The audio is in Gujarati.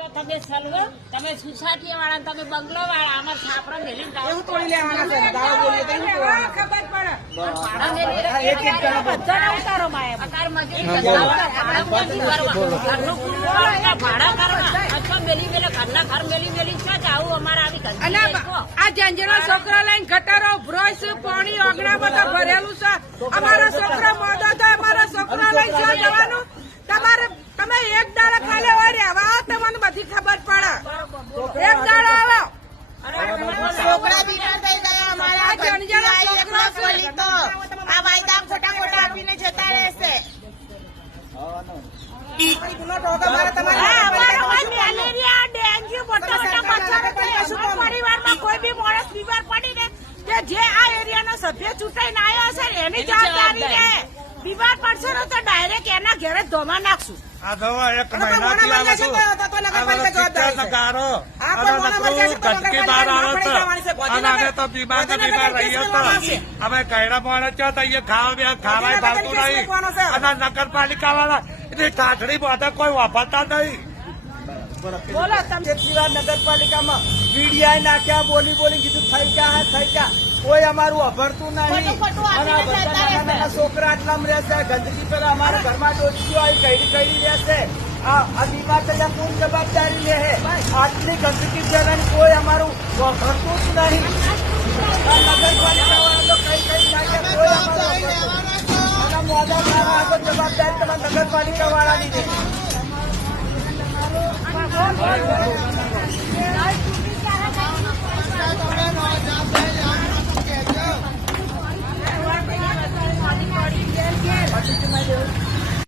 તો તમે સલવો, તમે સોસાયટી વાળા, તમે બંગલો વાળા, અમાર છાપરો મેલી એવું તોડી લેવાના છે દારૂ બોલીએ તો એવું તોડવાના. ખબર પડે ભાડા મેલી એક એક જણા બધાને ઉતારો માયા અતાર મજૂરી ભાડા કરવા અથવા મેલી મેલે ઘરના ઘર મેલી મેલી છે જ આવું અમારે આવી અને આ જંજરો છોકરા લઈને ગટરો બ્રશ પાણી ઓગણા બધા ભરેલું છે. અમારા છોકરા મોદો તો અમારા છોકરા લઈને ક્યાં જવાનું? તમારે તમે એક દાડો ખાલી હોય રહેવા તમને બધી ખબર પડે. એક દાડો આવો છોકરા બીમાર થઈ ગયા અમારા આ જંજરો છોકરા બોલી તો આ વાયદા ખોટા ખોટા આપીને જતા રહેશે. ગુનો ટોકા મારે તમારે મેલેરિયા ડેન્ગ્યુ મોટા મોટા મચ્છરો તો એસું પરિવારમાં કોઈ બી માણસ બીમાર પડીને કે જે આ એરિયાનો સભ્ય ચૂંટાઈને આવ્યો હશે ને એની જવાબદારી રહે. બીમાર પડશે ને તો ડાયરેક્ટ એના ઘરે ધોમા નાખશું. આ દવા એક મહિનાથી આવે છે. ગંદકી બહાર આવે છે અને તો બીમાર ને બીમાર રહીએ તો અમે કઈડા માણસ છો તો અહીંયા ખાવાય ભાવતું નહીં અને નગરપાલિકા વાળા એની ઠાઠડી બધા કોઈ વાપરતા નહીં. બોલો તમે નગરપાલિકામાં મીડિયા નાખ્યા બોલી બોલી કીધું થઈ ગયા કોઈ અમારું અભરતું નહીં. અને આ બધા નાના નાના છોકરા આટલામાં રહેશે. ગંદકી પેલા અમારા ઘરમાં ડોચીઓ આવી કઈ રહેશે. આ બીમાર થયા કોણ જવાબદારી લે? આટલી ગંદકી જવાની કોઈ અમારું અભરતું જ નહીં. નગરપાલિકા વાળા તો કઈ નાખ્યા કોઈ અમારું અને મોડા ખાવા તો જવાબદારી તમારા નગરપાલિકા વાળાની છે. પછી